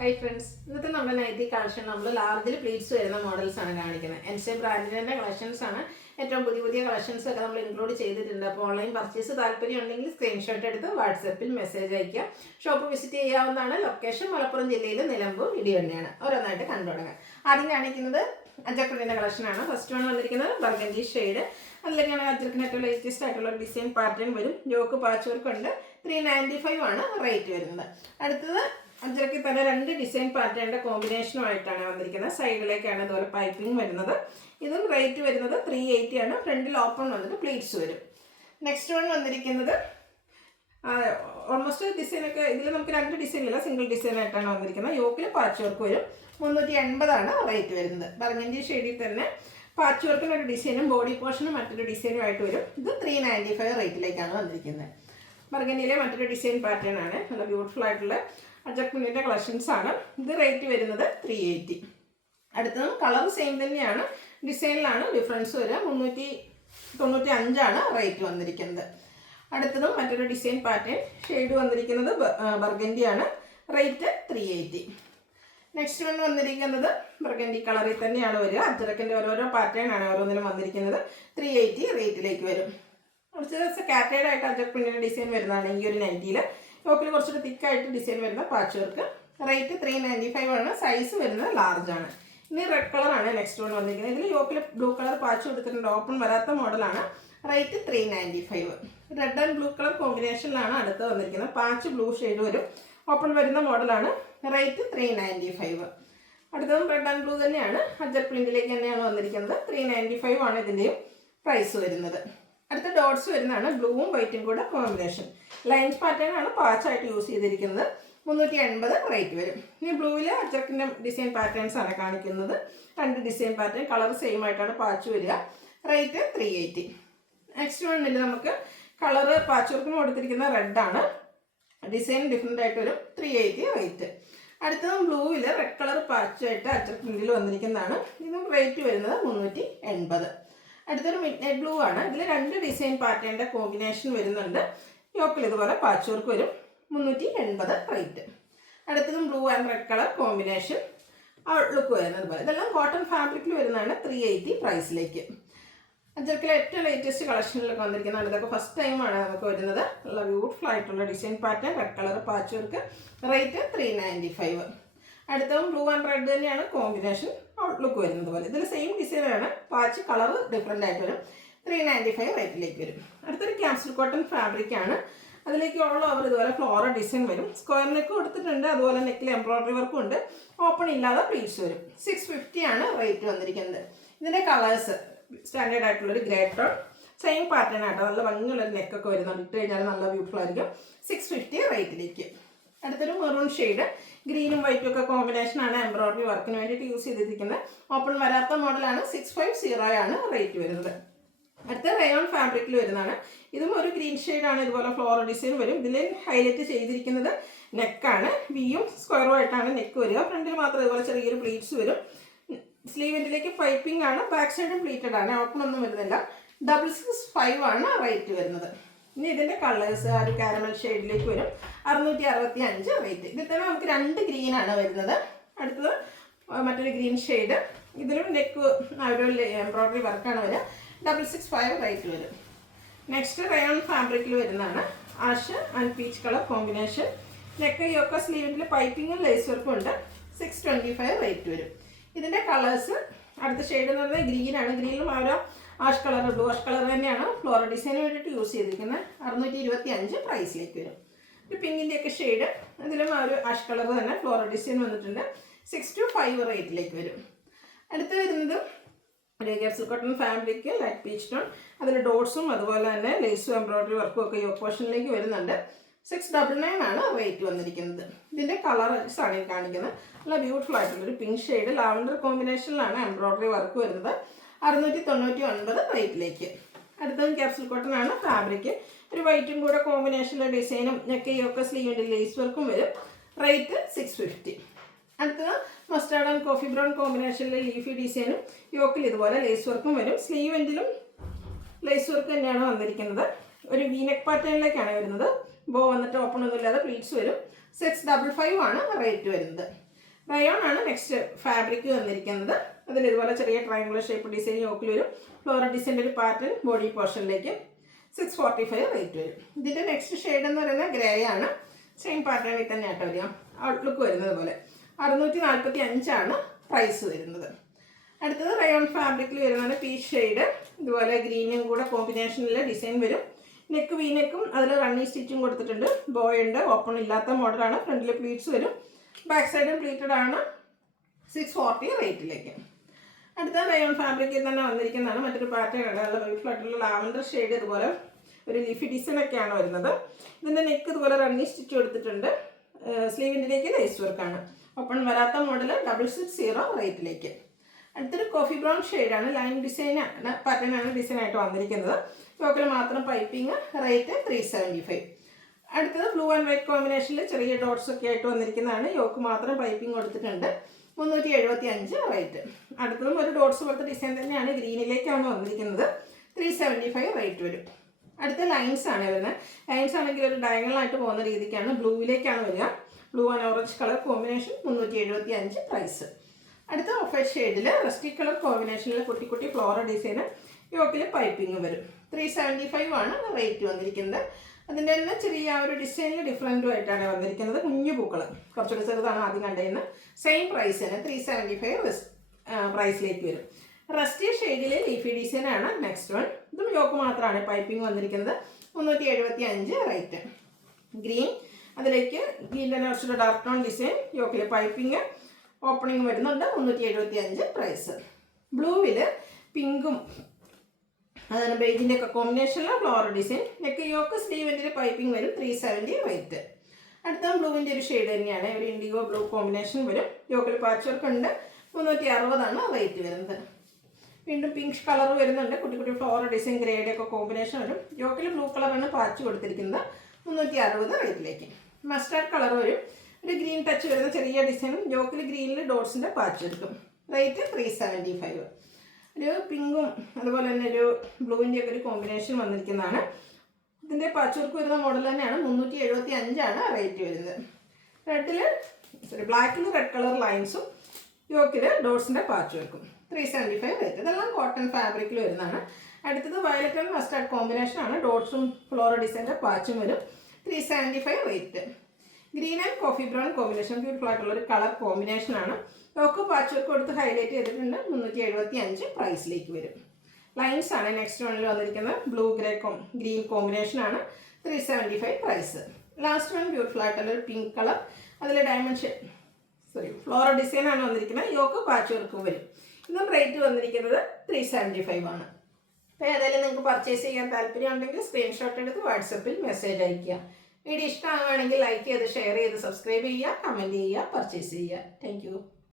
Hi friends, ഇന്നത്തെ നമ്മുടെ nightie collection നമ്മൾ ലാർജിൽ പ്ലീറ്റ്സ് വരുന്ന മോഡൽസ് ആണ് കാണിക്കുന്നത്. എൻസെ ബ്രാൻഡിൻ്റെ കളക്ഷൻസ് ആണ്. ഏറ്റവും പുതിയ കളക്ഷൻസ് ഒക്കെ നമ്മൾ ഇൻക്ലൂഡ് ചെയ്തിട്ടുണ്ട്. അപ്പോൾ ഓൺലൈൻ പർച്ചേസ് താല്പര്യം ഉണ്ടെങ്കിൽ സ്ക്രീൻഷോട്ട് എടുത്ത് വാട്സപ്പിൽ മെസ്സേജ് അയക്കുക. ഷോപ്പ് വിസിറ്റ് ചെയ്യാവുന്നതാണ്. ലൊക്കേഷൻ മലപ്പുറം ജില്ലയിൽ നിലമ്പൂർ ഇടിവണ്ണയാണ്. ഓരോന്നായിട്ട് കണ്ടു തുടങ്ങാം. ആദ്യം കാണിക്കുന്നത് അജക്രിൻ്റെ കളക്ഷനാണ്. ഫസ്റ്റ് വൺ വന്നിരിക്കുന്നത് ബർഗൻഡി ഷെയ്ഡ്. അതിലേക്കാണ് അജക്കിന് ഏറ്റവും ലേറ്റസ്റ്റ് ആയിട്ടുള്ള ഡിസൈൻ പാറ്റേൺ വരും. ജോക്ക് പാച്ച് വർക്ക് ഉണ്ട്. 395 ആണ് റേറ്റ് വരുന്നത്. അടുത്തത് അഞ്ചരക്ക് തന്നെ രണ്ട് ഡിസൈൻ പാറ്റേണിൻ്റെ കോമ്പിനേഷനുമായിട്ടാണ് വന്നിരിക്കുന്നത്. സൈഡിലേക്കാണ് ഇതുപോലെ പൈപ്പിംഗ് വരുന്നത്. ഇതും റേറ്റ് വരുന്നത് 380 ആണ്. ഫ്രണ്ടിൽ ഓപ്പൺ വന്നിട്ട് പ്ലീറ്റ്സ് വരും. നെക്സ്റ്റ് വൺ വന്നിരിക്കുന്നത് ഓൾമോസ്റ്റ് ഡിസൈനൊക്കെ ഇതിൽ നമുക്ക് രണ്ട് ഡിസൈനില്ല, സിംഗിൾ ഡിസൈനായിട്ടാണ് വന്നിരിക്കുന്നത്. യോക്കിൽ പാച്ച് വർക്ക് വരും. 380 ആണ് റേറ്റ് വരുന്നത്. ബർഗൻഡി ഷെയ്ഡിൽ തന്നെ പാച്ച് വർക്കിന് ഒരു ഡിസൈനും ബോഡി പോർഷനും മറ്റൊരു ഡിസൈനും ആയിട്ട് വരും. ഇത് 395 റേറ്റിലേക്കാണ് വന്നിരിക്കുന്നത്. ബർഗൻഡിയിലെ മറ്റൊരു ഡിസൈൻ പാറ്റേൺ ആണ്. നല്ല ബ്യൂട്ടിഫുൾ ആയിട്ടുള്ള അജക്മിൻ്റെ കളക്ഷൻസ് ആണ്. ഇത് റേറ്റ് വരുന്നത് 380. അടുത്തതും കളർ സെയിം തന്നെയാണ്, ഡിസൈനിലാണ് ഡിഫറൻസ് വരിക. 395 ആണ് റേറ്റ് വന്നിരിക്കുന്നത്. അടുത്തതും മറ്റൊരു ഡിസൈൻ പാറ്റേൺ ഷെയ്ഡ് വന്നിരിക്കുന്നത് ബർഗൻഡി ആണ്. റേറ്റ് 380. നെക്സ്റ്റ് വൺ വന്നിരിക്കുന്നത് ബർഗൻഡി കളറിൽ തന്നെയാണ് വരിക. അജറക്കിൻ്റെ ഓരോരോ പാറ്റേൺ ആണ് ഓരോന്നിലും വന്നിരിക്കുന്നത്. 380 റേറ്റിലേക്ക് വരും. കുറച്ച് കാറ്റേഡ് ആയിട്ട് അജക്മിൻ്റെ ഡിസൈൻ വരുന്നതാണ് ഈ ഒരു നൈറ്റിയിൽ. യോക്കിൽ കുറച്ചൊരു തിക്കായിട്ട് ഡിസൈൻ വരുന്ന പാച്ച് വർക്ക്. റേറ്റ് 395 ആണ്. സൈസ് വരുന്നത് ലാർജ് ആണ്. ഇനി റെഡ് കളറാണ് നെക്സ്റ്റ് വൺ വന്നിരിക്കുന്നത്. ഇതിൽ യോക്കിൽ ബ്ലൂ കളർ പാച്ച് കൊടുത്തിട്ടുണ്ട്. ഓപ്പൺ വരാത്ത മോഡലാണ്. Rate 395. Red and blue colour കോമ്പിനേഷനിലാണ് അടുത്ത് വന്നിരിക്കുന്നത്. പാച്ച് ബ്ലൂ ഷെയ്ഡ് വരും. ഓപ്പൺ വരുന്ന മോഡലാണ്. റേറ്റ് 395. അടുത്തതും റെഡ് ആൻഡ് ബ്ലൂ തന്നെയാണ്. അജർ പ്രിന്റിലേക്ക് തന്നെയാണ് വന്നിരിക്കുന്നത്. 395 ആണ് ഇതിൻ്റെയും പ്രൈസ് വരുന്നത്. അടുത്ത ഡോട്ട്സ് വരുന്നതാണ് ബ്ലൂവും വൈറ്റും കൂടെ കോമ്പിനേഷൻ. ലൈൻസ് പാറ്റേൺ ആണ് പാച്ചായിട്ട് യൂസ് ചെയ്തിരിക്കുന്നത്. 380 റേറ്റ് വരും. ഇനി ബ്ലൂവിൽ അജർക്കിൻ്റെ ഡിസൈൻ പാറ്റേൺസ് ആണ് കാണിക്കുന്നത്. രണ്ട് ഡിസൈൻ പാറ്റേൺ കളർ സെയിം ആയിട്ടാണ് പാച്ച് വരിക. റേറ്റ് 380. നെക്സ്റ്റ് വണ്ണിൽ നമുക്ക് കളറ് പാച്ച് വർക്കിന് കൊടുത്തിരിക്കുന്ന റെഡാണ്. ഡിസൈൻ ഡിഫറെൻ്റ് ആയിട്ട് വരും. 380 റേറ്റ്. അടുത്തതും ബ്ലൂവിൽ റെഡ് കളർ പാച്ചായിട്ട് അജർ പ്രിന്റിൽ വന്നിരിക്കുന്നതാണ്. ഇതും റേറ്റ് വരുന്നത് 380. അടുത്തൊരു മിഡ് നൈറ്റ് ബ്ലൂ ആണ്. ഇതിൽ രണ്ട് ഡിസൈൻ പാറ്റേണിൻ്റെ കോമ്പിനേഷൻ വരുന്നുണ്ട്. യോക്കിൽ ഇതുപോലെ പാച്ച് വർക്ക് വരും. 380 റേറ്റ്. അടുത്തതും blue and red colour combination look വരുന്നത് പോലെ. ഇതെല്ലാം കോട്ടൺ ഫാബ്രിക്കിൽ വരുന്നതാണ്. 380 പ്രൈസിലേക്ക്. അജർക്കിലെ ഏറ്റവും ലേറ്റസ്റ്റ് കളക്ഷനിലൊക്കെ വന്നിരിക്കുന്നതാണ്. ഇതൊക്കെ ഫസ്റ്റ് ടൈമാണ് നമുക്ക് വരുന്നത്. നല്ല ബ്യൂട്ടിഫുൾ ആയിട്ടുള്ള design pattern red colour patch work. Rate 395. അടുത്തതും ബ്ലൂ ആൻഡ് റെഡ് തന്നെയാണ് കോമ്പിനേഷൻ ലുക്ക് വരുന്നത് പോലെ. ഇതിൽ സെയിം ഡിസൈനാണ്. പാച്ച് കളർ ഡിഫറെൻ്റ് ആയിട്ട് വരും. 395 റേറ്റിലേക്ക് വരും. അടുത്തൊരു ക്യാപ്സൂൾ കോട്ടൺ ഫാബ്രിക് ആണ്. അതിലേക്ക് ഓൾ ഓവർ ഇതുപോലെ ഫ്ലോറൽ ഡിസൈൻ വരും. സ്ക്വയർ നെക്ക് കൊടുത്തിട്ടുണ്ട്. അതുപോലെ നെക്കിൽ എംബ്രോയിഡറി വർക്കും ഉണ്ട്. ഓപ്പൺ ഇല്ലാതെ പ്ലീറ്റ്സ് വരും. 650 ആണ് റേറ്റ് വന്നിരിക്കുന്നത്. ഇതിൻ്റെ കളേഴ്സ് സ്റ്റാൻഡേർഡ് ആയിട്ടുള്ളൊരു ഗ്രേ ടോൺ സെയിം പാറ്റേൺ ആട്ടോ. നല്ല ഭംഗിയുള്ളൊരു നെക്കൊക്കെ വരുന്നുണ്ട്. ഇട്ട് കഴിഞ്ഞാൽ നല്ല ബ്യൂട്ടിഫുൾ ആയിരിക്കും. 650 റേറ്റിലേക്ക്. അടുത്തൊരു മെറൂൺ ഷെയ്ഡ് ഗ്രീനും വൈറ്റും ഒക്കെ കോമ്പിനേഷനാണ് എംബ്രോയിഡറി വർക്കിന് വേണ്ടിയിട്ട് യൂസ് ചെയ്തിരിക്കുന്നത്. ഓപ്പൺ വരാത്ത മോഡലാണ്. 650 ആണ് റേറ്റ് വരുന്നത്. അടുത്ത റയോൺ ഫാബ്രിക്കിൽ വരുന്നതാണ്. ഇതും ഒരു ഗ്രീൻ ഷെയ്ഡാണ്. ഇതുപോലെ ഫ്ലോറൽ ഡിസൈൻ വരും. ഇതിൽ ഹൈലൈറ്റ് ചെയ്തിരിക്കുന്നത് നെക്കാണ്. വിയും സ്ക്വയറും ആയിട്ടാണ് നെക്ക് വരിക. ഫ്രണ്ടിൽ മാത്രം ഇതുപോലെ ചെറിയൊരു പ്ലീറ്റ്സ് വരും. സ്ലീവിൻ്റിലേക്ക് പൈപ്പിംഗ് ആണ്. ബാക്ക് സൈഡും പ്ലീറ്റഡ് ആണ്. ഓപ്പൺ ഒന്നും വരുന്നില്ല. 665 ആണ് റേറ്റ് വരുന്നത്. ഇനി ഇതിൻ്റെ കളേഴ്സ് ഒരു കാരമൽ ഷെയ്ഡിലേക്ക് വരും. 665 റേറ്റ്. ഇതിൽ തന്നെ നമുക്ക് രണ്ട് ഗ്രീനാണ് വരുന്നത്. അടുത്തത് മറ്റൊരു ഗ്രീൻ ഷെയ്ഡ്. ഇതിലും നെക്ക് ഒരു എംബ്രോയിഡറി വർക്കാണ് വരിക. 665 റേറ്റ് വരും. നെക്സ്റ്റ് റയോൺ ഫാബ്രിക്കിൽ വരുന്നതാണ്. Ash and peach colour combination. Neck യോക്ക സ്ലീവിൻ്റെ പൈപ്പിങ്ങും ലേസ് വർക്കും ഉണ്ട്. 625 റേറ്റ് വരും. ഇതിൻ്റെ കളേഴ്സ് അടുത്ത ഷെയ്ഡ് എന്ന് പറഞ്ഞാൽ ഗ്രീനാണ്. ഗ്രീനിലും ഓരോ ash colour blue ash colour തന്നെയാണ് ഫ്ലോറൽ ഡിസൈന് വേണ്ടിയിട്ട് യൂസ് ചെയ്തിരിക്കുന്നത്. 625 പ്രൈസിലേക്ക് വരും. ഒരു പിങ്കിൻ്റെയൊക്കെ ഷെയ്ഡ്. ഇതിലും ഒരു ആഷ് കളർ തന്നെ ഫ്ലോറൽ ഡിസൈൻ വന്നിട്ടുണ്ട്. 625 റേറ്റിലേക്ക് വരും. അടുത്ത് വരുന്നത് ഒരു capsule cotton fabric light peach tone. അതിൽ ഡോട്ട്സും അതുപോലെ തന്നെ ലേസും എംബ്രോയിഡറി വർക്കും ഒക്കെ യോക്ക് പോർഷനിലേക്ക് വരുന്നുണ്ട്. 699 ആണ് റേറ്റ് വന്നിരിക്കുന്നത്. ഇതിൻ്റെ കളേഴ്സ് ആണ് ഈ കാണിക്കുന്നത്. നല്ല ബ്യൂട്ടിഫുൾ ആയിട്ടുള്ളൊരു പിങ്ക് ഷെയ്ഡ് ലാവൻഡർ കോമ്പിനേഷനിലാണ് എംബ്രോയിഡറി വർക്ക് വരുന്നത്. 699 റേറ്റിലേക്ക്. അടുത്തതും ക്യാപ്സൂൾ കോട്ടൺ ആണ് ഫാബ്രിക്. ഒരു വൈറ്റും കൂടെ കോമ്പിനേഷനിലെ ഡിസൈനും നെക്കയൊക്കെ സ്ലീവിൻ്റെ ലേസ് വർക്കും വരും. റേറ്റ് 650. അടുത്തത് മസ്റ്റാർഡ് ആൻഡ് കോഫി ബ്രൗൺ കോമ്പിനേഷനിലെ ലീഫി ഡിസൈനും യോക്കിൽ ഇതുപോലെ ലേസ് വർക്കും വരും. സ്ലീവ് എൻഡിലും ലേസ് വർക്ക് തന്നെയാണ് വന്നിരിക്കുന്നത്. ഒരു വീനെക്ക് പാറ്റേണിലേക്കാണ് വരുന്നത്. ബോ വന്നിട്ട് ഓപ്പൺ ഒന്നും ഇല്ലാതെ പ്ലീറ്റ്സ് വരും. 655 ആണ് റേറ്റ് വരുന്നത്. റയോൺ ആണ് നെക്സ്റ്റ് ഫാബ്രിക് വന്നിരിക്കുന്നത്. അതിൽ ഇതുപോലെ ചെറിയ ട്രയാങ്കുലർ ഷേപ്പ് ഡിസൈൻ യോക്കിൽ വരും. ഫ്ലോറൽ ഡിസൈൻ്റെ ഒരു പാറ്റേൺ ബോഡി പോർഷനിലേക്ക് 645 റേറ്റ് വരും. ഇതിൻ്റെ നെക്സ്റ്റ് ഷെയ്ഡ് എന്ന് പറയുന്നത് ഗ്രേ ആണ്. സെയിം പാറ്റേണിൽ തന്നെ ആട്ടോ വരിക. ഔട്ട്ലുക്ക് വരുന്നത് പോലെ 645 പ്രൈസ് വരുന്നത്. അടുത്തത് റയോൺ ഫാബ്രിക്കിൽ വരുന്നതാണ് പീച്ച് ഷെയ്ഡ്. ഇതുപോലെ ഗ്രീനും കൂടെ കോമ്പിനേഷനിൽ ഡിസൈൻ വരും. നെക്ക് വീനെക്കും അതിൽ റണ്ണി സ്റ്റിച്ചും കൊടുത്തിട്ടുണ്ട്. ബോയ് ഉണ്ട്. ഓപ്പൺ ഇല്ലാത്ത മോഡലാണ്. ഫ്രണ്ടിൽ പ്ലീറ്റ്സ് വരും. ബാക്ക് സൈഡും പ്ലീറ്റഡ് ആണ്. 640 റേറ്റിലേക്ക്. അടുത്ത റയോൺ ഫാബ്രിക്കിൽ തന്നെ വന്നിരിക്കുന്നതാണ് മറ്റൊരു പാറ്റേൺ ആണ്. നല്ല ബ്യൂട്ടിഫുൾ ആയിട്ടുള്ള ലാവൻഡർ ഷെയ്ഡ്. ഇതുപോലെ ഒരു ലീഫി ഡിസൈനൊക്കെയാണ് വരുന്നത്. ഇതിൻ്റെ നെക്ക് ഇതുപോലെ റണ്ണി സ്റ്റിച്ച് കൊടുത്തിട്ടുണ്ട്. സ്ലീവിൻ്റെലേക്ക് ലേസ് വർക്കാണ്. ഓപ്പൺ വരാത്ത മോഡൽ 660 റേറ്റിലേക്ക്. അടുത്തൊരു കോഫി ബ്രൗൺ ഷെയ്ഡാണ്. ലൈൻ ഡിസൈനാണ് പാറ്റേണാണ് ഡിസൈനായിട്ട് വന്നിരിക്കുന്നത്. യോക്കിൽ മാത്രം പൈപ്പിംഗ്. റേറ്റ് 375. അടുത്തത് ബ്ലൂ ആൻഡ് വൈറ്റ് കോമ്പിനേഷനിൽ ചെറിയ ഡോട്ട്സ് ഒക്കെ ആയിട്ട് വന്നിരിക്കുന്നതാണ്. യോക്ക് മാത്രം പൈപ്പിംഗ് കൊടുത്തിട്ടുണ്ട്. 375 റേറ്റ്. അടുത്തതും ഒരു ഡോട്ട്സ് പോലത്തെ ഡിസൈൻ തന്നെയാണ്. ഗ്രീനിലേക്കാണ് വന്നിരിക്കുന്നത്. 375 റേറ്റ് വരും. അടുത്ത ലൈൻസ് ആണ് വരുന്നത്. ലൈൻസ് ആണെങ്കിൽ ഒരു ഡയഗണലായിട്ട് പോകുന്ന രീതിക്കാണ്. ബ്ലൂവിലേക്കാണ് വരിക. Blue and orange colour combination 375 price. അടുത്ത ഓഫ് വൈറ്റ് ഷെയ്ഡിൽ റസ്റ്റി കളർ കോമ്പിനേഷനിൽ കുട്ടി കുട്ടി ഫ്ലോറൽ ഡിസൈന് യോക്കിൽ പൈപ്പിംഗ് വരും. 375 റേറ്റ് വന്നിരിക്കുന്നത്. അതിൻ്റെ തന്നെ ചെറിയ ഒരു ഡിസൈനിൽ ഡിഫറൻറ്റുമായിട്ടാണ് വന്നിരിക്കുന്നത്. കുഞ്ഞു പൂക്കൾ കുറച്ചുകൂടി ചെറുതാണ് ആദ്യം കണ്ടതിന്. സെയിം പ്രൈസ് തന്നെ 375 പ്രൈസിലേക്ക് വരും. റസ്റ്റി ഷെയ്ഡിൽ ലീഫി ഡിസൈനാണ് നെക്സ്റ്റ് വൺ. ഇതും യോക്ക് മാത്രമാണ് പൈപ്പിംഗ് വന്നിരിക്കുന്നത്. 375 റേറ്റ്. ഗ്രീൻ അതിലേക്ക് ഗ്രീൻ തന്നെ കുറച്ചൊരു ഡാർക്ക് ടോൺ ഡിസൈൻ. യോക്കിൽ പൈപ്പിംഗ് ഓപ്പണിംഗ് വരുന്നുണ്ട്. 375 പ്രൈസ്. ബ്ലൂവിൽ പിങ്കും അതാണ് ബേജിൻ്റെ ഒക്കെ കോമ്പിനേഷനിലെ ഫ്ലോറൽ ഡിസൈൻ. നെക്ക് യോക്ക് സ്ലീവിൻ്റെ പൈപ്പിംഗ് വരും. 370 റേറ്റ്. അടുത്ത ബ്ലൂവിൻ്റെ ഒരു ഷെയ്ഡ് തന്നെയാണ്. ഒരു ഇൻഡിഗോ ബ്ലൂ കോമ്പിനേഷൻ വരും. യോക്കിൽ പാച്ച് വർക്ക് ഉണ്ട്. 360 റേറ്റ് വരുന്നത്. വീണ്ടും പിങ്ക് കളർ വരുന്നുണ്ട്. കുട്ടി കുട്ടി ഫ്ലോറൽ ഡിസൈൻ ഗ്രേഡ് ഒക്കെ കോമ്പിനേഷൻ വരും. യോക്കിൽ ബ്ലൂ കളറാണ് പാച്ച് കൊടുത്തിരിക്കുന്നത്. 360 റേറ്റിലേക്ക്. മസ്റ്റാർഡ് കളർ വരും. ഒരു ഗ്രീൻ ടച്ച് വരുന്ന ചെറിയ ഡിസൈനും യോക്കിൽ ഗ്രീനിൽ ഡോട്ട്സിൻ്റെ പാച്ച് എടുക്കും. റേറ്റ് 375. ഒരു പിങ്കും അതുപോലെ തന്നെ ഒരു ബ്ലൂവിൻ്റെ ഒക്കെ ഒരു കോമ്പിനേഷൻ വന്നിരിക്കുന്നതാണ്. ഇതിൻ്റെ പാച്ച് വർക്ക് വരുന്ന മോഡൽ തന്നെയാണ്. 375 റേറ്റ് വരുന്നത്. ബ്ലാക്കിൽ റെഡ് കളർ ലൈൻസും യോക്കിൽ ഡോട്ട്സിൻ്റെ പാച്ച് വർക്കും 375 റേറ്റ്. ഇതെല്ലാം കോട്ടൺ ഫാബ്രിക്കിൽ വരുന്നതാണ്. അടുത്തത് വയലറ്റ് ആൻഡ് മസ്റ്റാർഡ് കോമ്പിനേഷൻ ആണ്. ഡോട്ട്സും ഫ്ലോറൽ ഡിസൈൻ്റെ പാച്ചും വരും. 375 rate. Green and coffee brown combination beautiful ആയിട്ടുള്ള ഒരു കളർ കോമ്പിനേഷനാണ്. യോക്ക് പാച്ച് വർക്ക് കൊടുത്ത് ഹൈലൈറ്റ് ചെയ്തിട്ടുണ്ട്. 375 പ്രൈസിലേക്ക് വരും. ലൈൻസ് ആണ് നെക്സ്റ്റ് വണ്ണിൽ വന്നിരിക്കുന്നത്. ബ്ലൂ ഗ്രേ ഗ്രീൻ കോമ്പിനേഷനാണ്. 375 പ്രൈസ്. ലാസ്റ്റ് വൺ ബ്യൂട്ടിഫുൾ ആയിട്ടുള്ള ഒരു പിങ്ക് കളർ. അതിൽ ഡയമണ്ട് ഫ്ലോറൽ ഡിസൈനാണ് വന്നിരിക്കുന്നത്. യോക്ക് പാച്ച് വർക്കും വരും. ഇതും റേറ്റ് വന്നിരിക്കുന്നത് 375. അപ്പോൾ ഏതായാലും നിങ്ങൾക്ക് പർച്ചേസ് ചെയ്യാൻ താല്പര്യം ഉണ്ടെങ്കിൽ സ്ക്രീൻഷോട്ട് എടുത്ത് വാട്സപ്പിൽ മെസ്സേജ് അയയ്ക്കുക. വീഡിയോ ഇഷ്ടമാകുകയാണെങ്കിൽ ലൈക്ക് ചെയ്ത് ഷെയർ ചെയ്ത് സബ്സ്ക്രൈബ് ചെയ്യുക, കമൻറ്റ് ചെയ്യുക, പർച്ചേസ് ചെയ്യുക. താങ്ക്